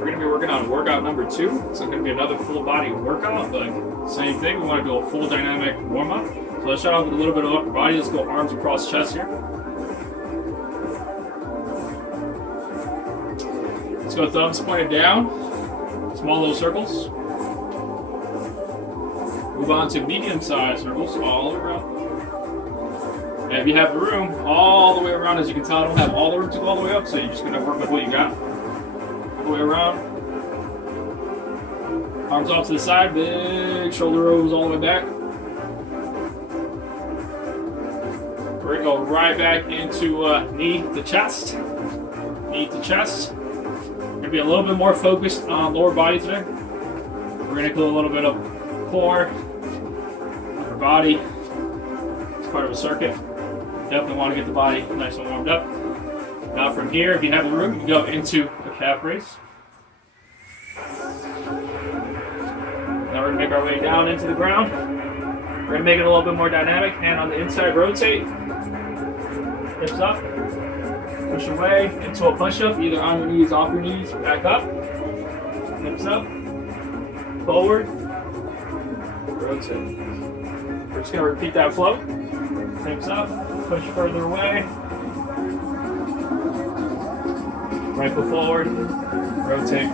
We're going to be working on workout number 2. It's going to be another full body workout, but same thing. We want to do a full dynamic warm up. So let's start off with a little bit of upper body. Let's go arms across chest here. Let's go thumbs pointed down. Small little circles. Move on to medium-sized circles all around. And if you have the room all the way around, as you can tell, I don't have all the room to go all the way up, so you're just going to work with what you got. All the way around. Arms off to the side, big shoulder rolls all the way back. We're going to go right back into knee to chest. Knee to chest. We're going to be a little bit more focused on lower body today. We're going to do a little bit of core, upper body. It's part of a circuit. Definitely want to get the body nice and warmed up. Now from here, if you have the room, you can go into a calf raise. Now we're going to make our way down into the ground. We're going to make it a little bit more dynamic. Hand on the inside, rotate. Hips up. Push away into a push-up, either on your knees, off your knees, back up. Hips up. Forward. Rotate. We're just going to repeat that flow. Hips up. Push further away. Right foot forward. Rotate.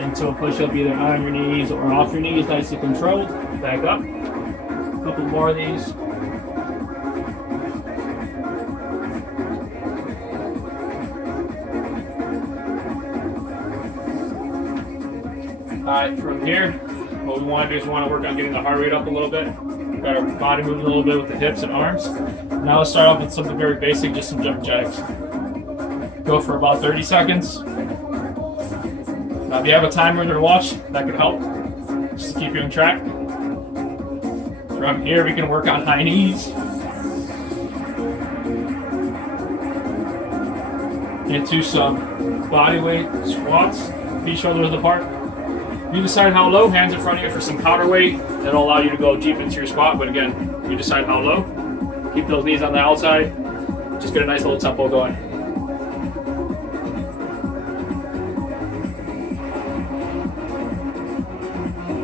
Into a push-up either on your knees or off your knees, nicely controlled. Back up. A couple more of these. Alright, from here, what we want to do is we want to work on getting the heart rate up a little bit. Got our body moving a little bit with the hips and arms. Now let's start off with something very basic, just some jump jacks. Go for about 30 seconds. Now if you have a timer in your watch, that could help, just to keep you on track. From here we can work on high knees. Into some body weight squats, feet shoulders apart. You decide how low, hands in front of you for some counterweight. That'll allow you to go deep into your squat, but again, you decide how low. Keep those knees on the outside. Just get a nice little tempo going.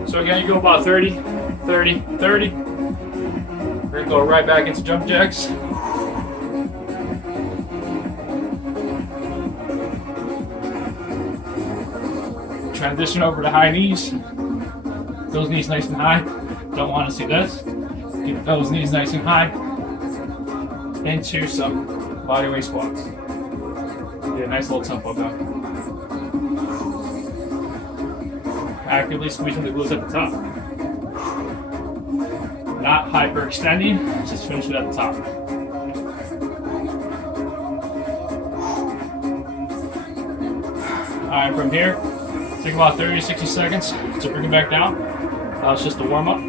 So again, you go about 30, 30, 30. We're gonna go right back into jump jacks. Transition over to high knees. Those knees nice and high. Don't want to see this. Keep those knees nice and high. Into some bodyweight squats. Get a nice little tempo going. Actively squeezing the glutes at the top. Not hyperextending, just finish it at the top. Alright, from here, take about 30 to 60 seconds to bring it back down. It's just a warm up.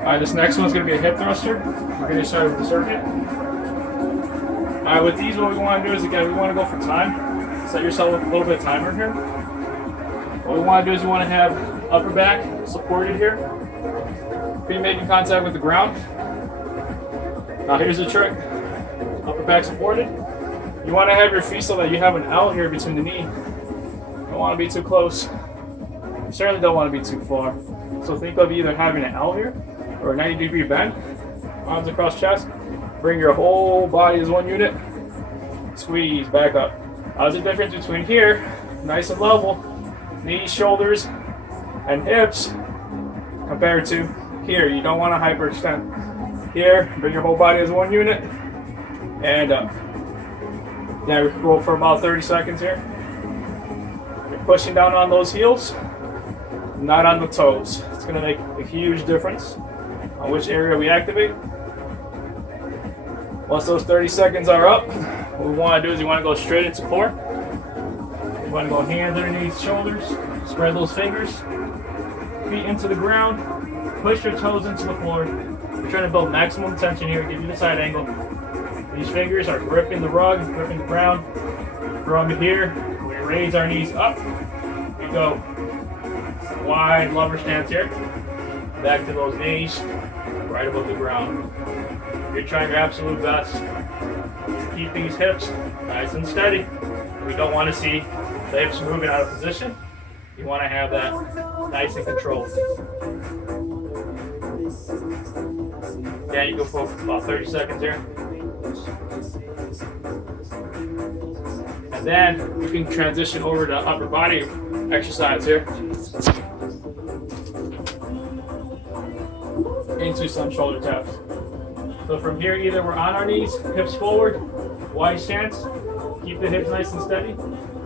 Alright, this next one's going to be a hip thruster. We're going to start with the circuit. Alright, with these, what we want to do is, again, we want to go for time. Set yourself with a little bit of timer here. What we want to do is we want to have upper back supported here. Feet making contact with the ground. Now here's the trick. Upper back supported. You want to have your feet so that you have an L here between the knee. Don't want to be too close. You certainly don't want to be too far. So think of either having an L here or a 90-degree bend. Arms across chest. Bring your whole body as one unit. Squeeze back up. How's the difference between here, nice and level, knees, shoulders, and hips, compared to here? You don't want to hyperextend. Here, bring your whole body as one unit, and up. Yeah, we roll for about 30 seconds here. You're pushing down on those heels, not on the toes. It's going to make a huge difference on which area we activate. Once those 30 seconds are up, what we want to do is you want to go straight into core. You want to go hands underneath shoulders, spread those fingers, feet into the ground, push your toes into the floor. We're trying to build maximum tension here, give you the side angle. These fingers are gripping the rug, gripping the ground. From here, we raise our knees up. We go wide lover stance here. Back to those knees, right above the ground. You're trying your absolute best to keep these hips nice and steady. We don't want to see the hips moving out of position. You want to have that nice and controlled. Yeah, you go for about 30 seconds here. And then you can transition over to upper body exercise here. Into some shoulder taps. So from here, either we're on our knees, hips forward, wide stance, keep the hips nice and steady,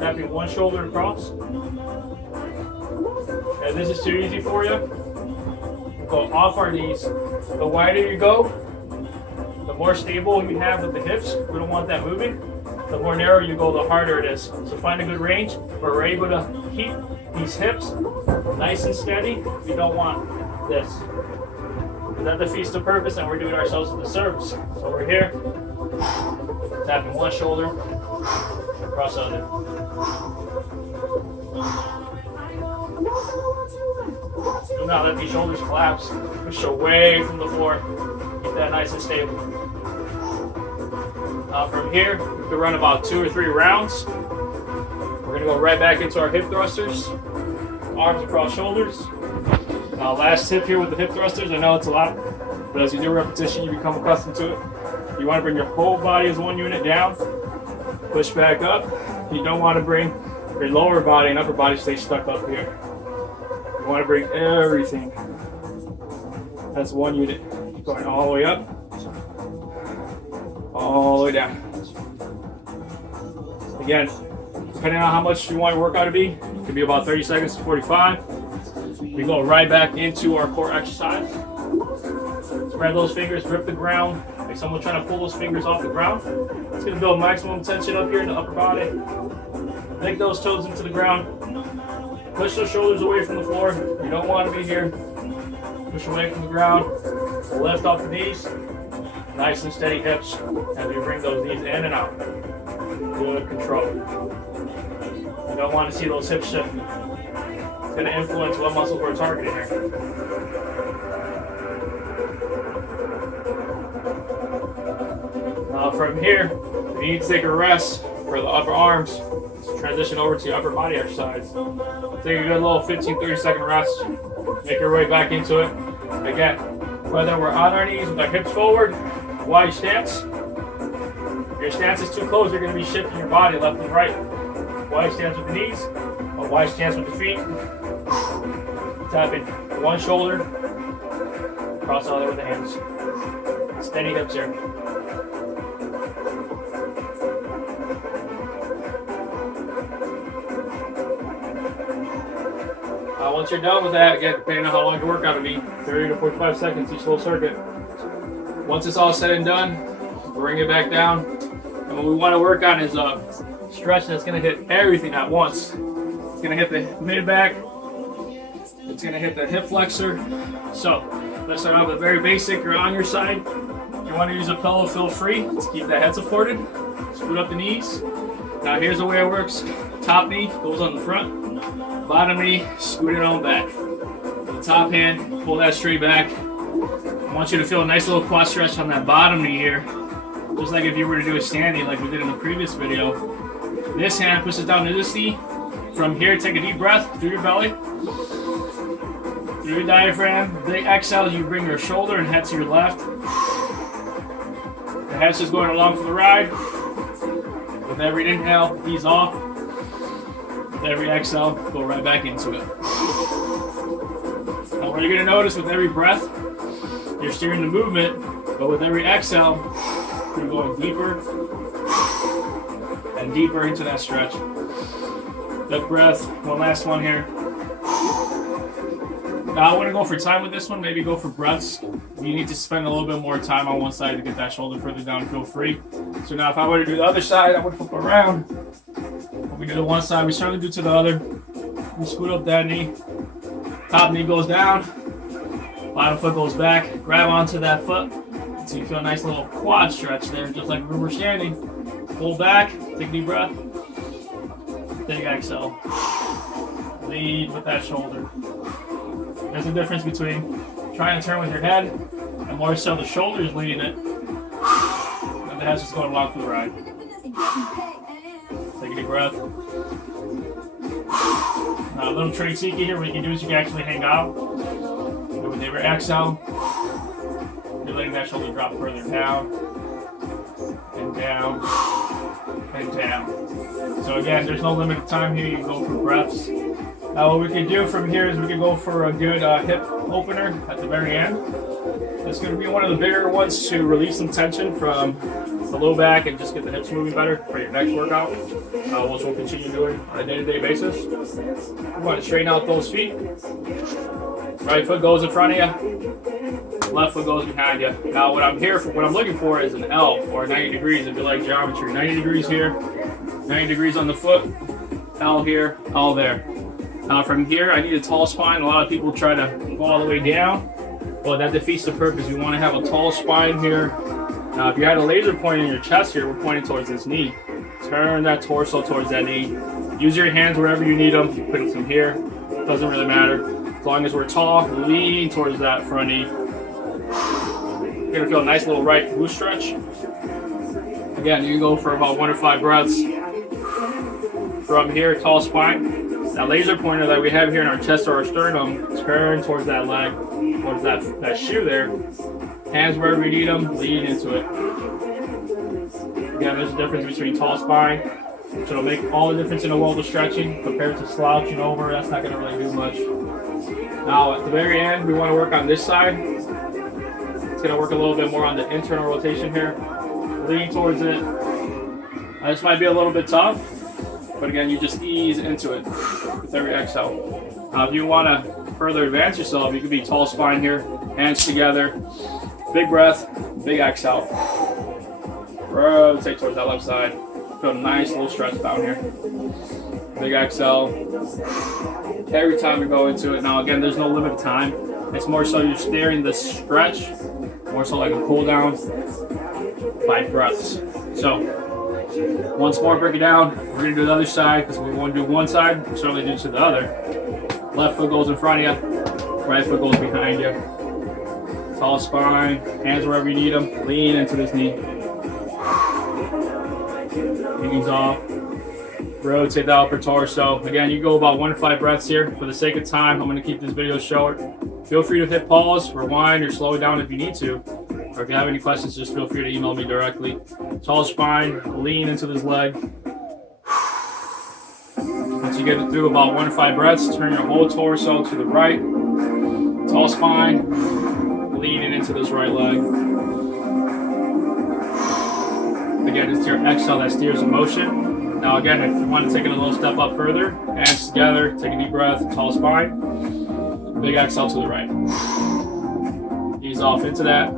tapping one shoulder across. And this is too easy for you, go off our knees. The wider you go, the more stable you have with the hips. We don't want that moving. The more narrow you go, the harder it is. So find a good range where we're able to keep these hips nice and steady. We don't want this. That defeats the purpose, and we're doing ourselves a disservice. So we're here, tapping one shoulder, across the other. Do not let these shoulders collapse. Push away from the floor. Keep that nice and stable. From here, we can run about 2 or 3 rounds. We're going to go right back into our hip thrusters. Arms across shoulders. Last tip here with the hip thrusters. I know it's a lot, but as you do repetition, you become accustomed to it. You want to bring your whole body as one unit down. Push back up. You don't want to bring your lower body and upper body stay stuck up here. You want to bring everything as one unit. Going all the way up, all the way down. Again, depending on how much you want your workout to be, it can be about 30 seconds to 45. We go right back into our core exercise. Spread those fingers, grip the ground, like someone trying to pull those fingers off the ground. It's going to build maximum tension up here in the upper body. Dig those toes into the ground. Push those shoulders away from the floor. You don't want to be here. Push away from the ground. Lift off the knees. Nice and steady hips as we bring those knees in and out. Good control. You don't want to see those hips shift. It's going to influence what muscle we're targeting here. Now from here, you need to take a rest for the upper arms. Transition over to your upper body exercise. Take a good little 15-30 second rest. Make your way back into it. Again, whether we're on our knees with our hips forward, wide stance. If your stance is too close, you're going to be shifting your body left and right. Wide stance with the knees, a wide stance with the feet. Tapping one shoulder, cross the other with the hands. Steady hips here. Once you're done with that, again, depending on how long your workout will be, 30 to 45 seconds each little circuit. Once it's all said and done, bring it back down. And what we want to work on is a stretch that's going to hit everything at once. It's going to hit the mid-back. It's going to hit the hip flexor. So let's start off with very basic. You're on your side. If you want to use a pillow, feel free. Let's keep that head supported. Scoot up the knees. Now here's the way it works. Top knee goes on the front. Bottom knee, scoot it on back. The top hand, pull that straight back. I want you to feel a nice little quad stretch on that bottom knee here. Just like if you were to do a standing like we did in the previous video. This hand pushes down to this knee. From here, take a deep breath through your belly. Through your diaphragm. Big exhale, you bring your shoulder and head to your left. The head's just going along for the ride. With every inhale, ease off. With every exhale, go right back into it. Now what you're going to notice with every breath, you're steering the movement, but with every exhale, you're going deeper and deeper into that stretch. Deep breath, one last one here. Now I want to go for time with this one, maybe go for breaths. If you need to spend a little bit more time on one side to get that shoulder further down, feel free. So now if I were to do the other side, I would flip around. We do the one side, we certainly do to the other. We scoot up that knee. Top knee goes down. Bottom foot goes back. Grab onto that foot. So you feel a nice little quad stretch there, just like we were standing. Pull back, take a deep breath. Big exhale. Lead with that shoulder. There's a difference between trying to turn with your head and more so the shoulders leading it. And the head's just going along for the ride. Take a deep breath. A little trick seeky here, what you can do is you can actually hang out. With every exhale, you're letting that shoulder drop further down, and down, and down. So again, there's no limited time here, you can go for breaths. Now what we can do from here is we can go for a good hip opener at the very end. It's going to be one of the bigger ones to release some tension from the low back and just get the hips moving better for your next workout, which we'll continue doing on a day-to-day basis. We want to straighten out those feet. Right foot goes in front of you, left foot goes behind you. Now what I'm looking for is an L or 90 degrees if you like geometry. 90 degrees here, 90 degrees on the foot, L here, L there. Now from here, I need a tall spine. A lot of people try to go all the way down. Well, that defeats the purpose. We want to have a tall spine here. Now, if you had a laser point in your chest here, we're pointing towards this knee. Turn that torso towards that knee. Use your hands wherever you need them. You put them here. Doesn't really matter. As long as we're tall, lean towards that front knee. You're going to feel a nice little right glute stretch. Again, you can go for about 1 to 5 breaths. From here, tall spine. That laser pointer that we have here in our chest or our sternum, turn towards that leg, towards that shoe there. Hands wherever you need them, lean into it. Again, there's a difference between tall spine, so it'll make all the difference in the world of stretching compared to slouching over. That's not going to really do much. Now, at the very end, we want to work on this side. It's going to work a little bit more on the internal rotation here. Lean towards it. This might be a little bit tough, but again, you just ease into it with every exhale. Now, if you want to further advance yourself, you could be tall spine here, hands together, big breath, big exhale. Rotate towards that left side. Feel a nice little stretch down here. Big exhale. Every time we go into it. Now, again, there's no limited time. It's more so you're steering the stretch, more so like a cool down, 5 breaths. So, once more, break it down. We're going to do the other side because we want to do one side, we certainly do to the other. Left foot goes in front of you, right foot goes behind you. Tall spine, hands wherever you need them. Lean into this knee. Knees off. Rotate the upper torso. Again, you go about 1 to 5 breaths here. For the sake of time, I'm going to keep this video short. Feel free to hit pause, rewind, or slow it down if you need to. Or if you have any questions, just feel free to email me directly. Tall spine, lean into this leg. Once you get through about 1 to 5 breaths, turn your whole torso to the right. Tall spine, leaning into this right leg. Again, it's your exhale that steers the motion. Now again, if you want to take it a little step up further, hands together, take a deep breath, tall spine. Big exhale to the right. Ease off into that.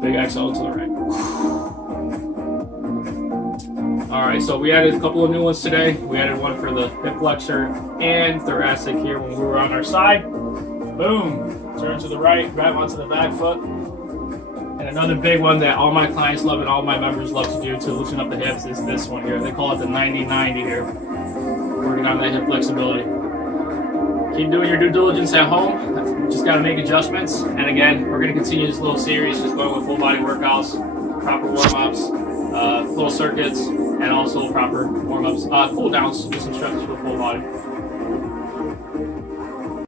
Big exhale to the right. Alright, so we added a couple of new ones today. We added one for the hip flexor and thoracic here when we were on our side. Boom! Turn to the right, grab onto the back foot. And another big one that all my clients love and all my members love to do to loosen up the hips is this one here. They call it the 90-90 here. Working on that hip flexibility. Keep doing your due diligence at home. Just got to make adjustments. And again, we're going to continue this little series, just going with full body workouts, proper warm-ups, little circuits, and also proper warm-ups, cool downs with some stretches for full body.